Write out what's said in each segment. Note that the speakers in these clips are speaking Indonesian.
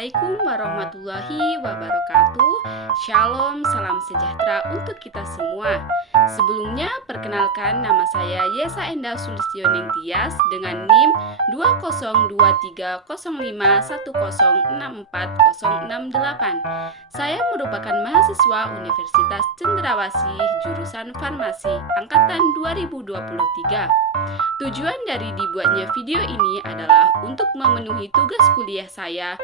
Assalamualaikum warahmatullahi wabarakatuh. Shalom, salam sejahtera untuk kita semua. Sebelumnya, perkenalkan nama saya Yesa Endah Sulistioning Tias dengan NIM 20230510640668. Saya merupakan mahasiswa Universitas Cenderawasih jurusan Farmasi angkatan 2023. Tujuan dari dibuatnya video ini adalah untuk memenuhi tugas kuliah saya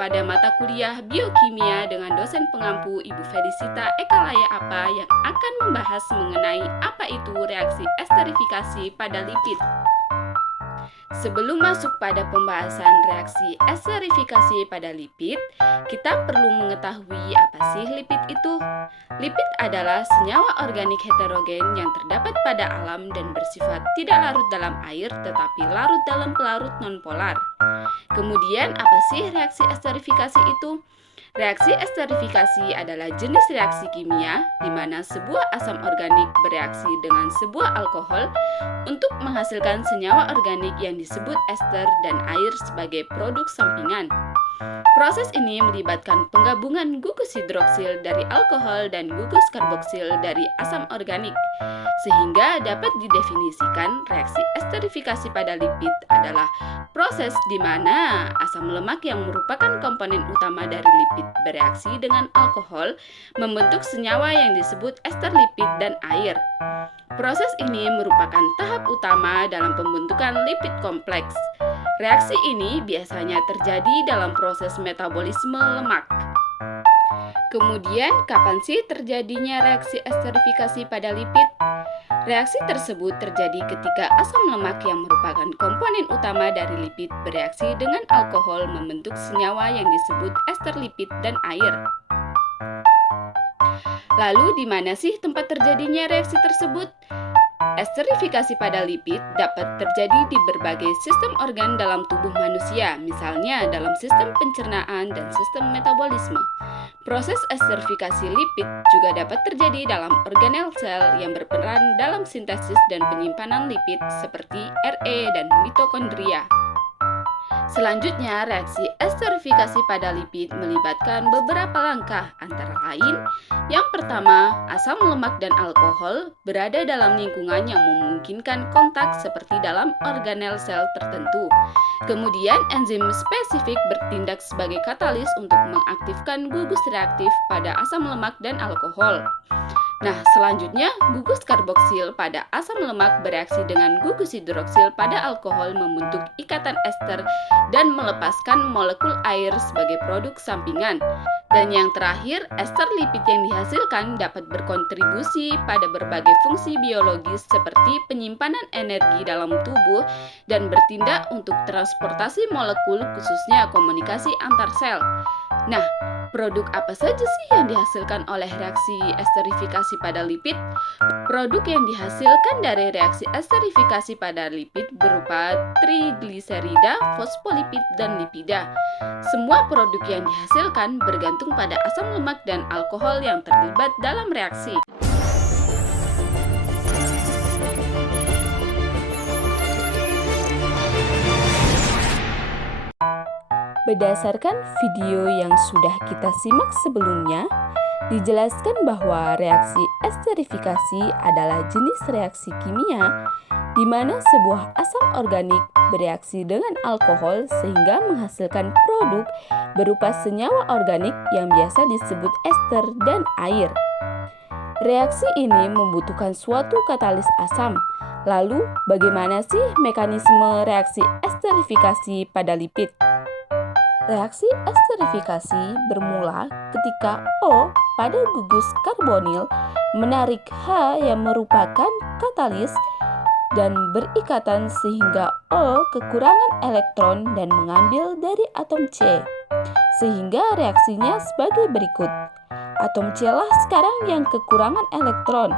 pada mata kuliah biokimia dengan dosen pengampu Ibu Felicita Ekalaya Apa yang akan membahas mengenai apa itu reaksi esterifikasi pada lipid. Sebelum masuk pada pembahasan reaksi esterifikasi pada lipid, kita perlu mengetahui apa sih lipid itu. Lipid adalah senyawa organik heterogen yang terdapat pada alam dan bersifat tidak larut dalam air tetapi larut dalam pelarut nonpolar. Kemudian apa sih reaksi esterifikasi itu? Reaksi esterifikasi adalah jenis reaksi kimia di mana sebuah asam organik bereaksi dengan sebuah alkohol untuk menghasilkan senyawa organik yang disebut ester dan air sebagai produk sampingan. Proses ini melibatkan penggabungan gugus hidroksil dari alkohol dan gugus karboksil dari asam organik, sehingga dapat didefinisikan reaksi esterifikasi pada lipid adalah proses di mana asam lemak yang merupakan komponen utama dari lipid bereaksi dengan alkohol membentuk senyawa yang disebut ester lipid dan air. Proses ini merupakan tahap utama dalam pembentukan lipid kompleks. Reaksi ini biasanya terjadi dalam proses metabolisme lemak. Kemudian, kapan sih terjadinya reaksi esterifikasi pada lipid? Reaksi tersebut terjadi ketika asam lemak yang merupakan komponen utama dari lipid bereaksi dengan alkohol membentuk senyawa yang disebut ester lipid dan air. Lalu, di mana sih tempat terjadinya reaksi tersebut? Esterifikasi pada lipid dapat terjadi di berbagai sistem organ dalam tubuh manusia, misalnya dalam sistem pencernaan dan sistem metabolisme. Proses esterifikasi lipid juga dapat terjadi dalam organel sel yang berperan dalam sintesis dan penyimpanan lipid seperti RE dan mitokondria. Selanjutnya, reaksi esterifikasi pada lipid melibatkan beberapa langkah, antara lain yang pertama, asam lemak dan alkohol berada dalam lingkungan yang memungkinkan kontak seperti dalam organel sel tertentu. Kemudian, enzim spesifik bertindak sebagai katalis untuk mengaktifkan gugus reaktif pada asam lemak dan alkohol. Nah, selanjutnya, gugus karboksil pada asam lemak bereaksi dengan gugus hidroksil pada alkohol membentuk ikatan ester dan melepaskan molekul air sebagai produk sampingan. Dan yang terakhir, ester lipid yang dihasilkan dapat berkontribusi pada berbagai fungsi biologis seperti penyimpanan energi dalam tubuh dan bertindak untuk transportasi molekul khususnya komunikasi antar sel. Nah, produk apa saja sih yang dihasilkan oleh reaksi esterifikasi pada lipid? Produk yang dihasilkan dari reaksi esterifikasi pada lipid berupa trigliserida, fosfolipid, dan lipida. Semua produk yang dihasilkan bergantung pada asam lemak dan alkohol yang terlibat dalam reaksi. Berdasarkan video yang sudah kita simak sebelumnya, dijelaskan bahwa reaksi esterifikasi adalah jenis reaksi kimia di mana sebuah asam organik bereaksi dengan alkohol sehingga menghasilkan produk berupa senyawa organik yang biasa disebut ester dan air. Reaksi ini membutuhkan suatu katalis asam. Lalu, bagaimana sih mekanisme reaksi esterifikasi pada lipid? Reaksi esterifikasi bermula ketika O pada gugus karbonil menarik H yang merupakan katalis dan berikatan sehingga O kekurangan elektron dan mengambil dari atom C. Sehingga reaksinya sebagai berikut. Atom C lah sekarang yang kekurangan elektron.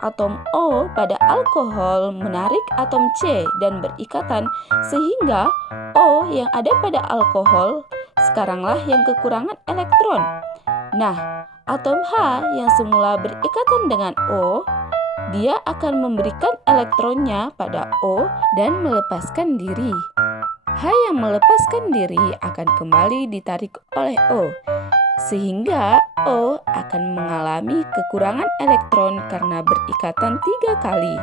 Atom O pada alkohol menarik atom C dan berikatan sehingga O yang ada pada alkohol sekaranglah yang kekurangan elektron. Nah, atom H yang semula berikatan dengan O, dia akan memberikan elektronnya pada O dan melepaskan diri. H yang melepaskan diri akan kembali ditarik oleh O, sehingga O akan mengalami kekurangan elektron karena berikatan 3 kali.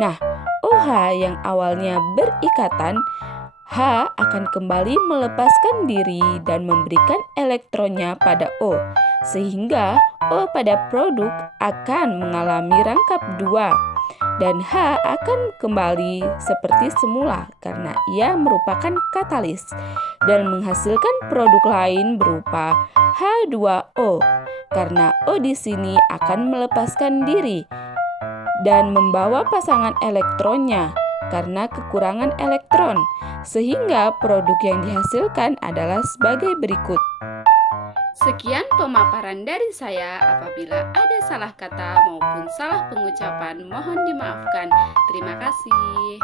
Nah, OH yang awalnya berikatan, H akan kembali melepaskan diri dan memberikan elektronnya pada O, sehingga O pada produk akan mengalami rangkap 2, dan H akan kembali seperti semula karena ia merupakan katalis dan menghasilkan produk lain berupa H2O, karena O di sini akan melepaskan diri dan membawa pasangan elektronnya karena kekurangan elektron, sehingga produk yang dihasilkan adalah sebagai berikut. Sekian pemaparan dari saya. Apabila ada salah kata maupun salah pengucapan, mohon dimaafkan. Terima kasih.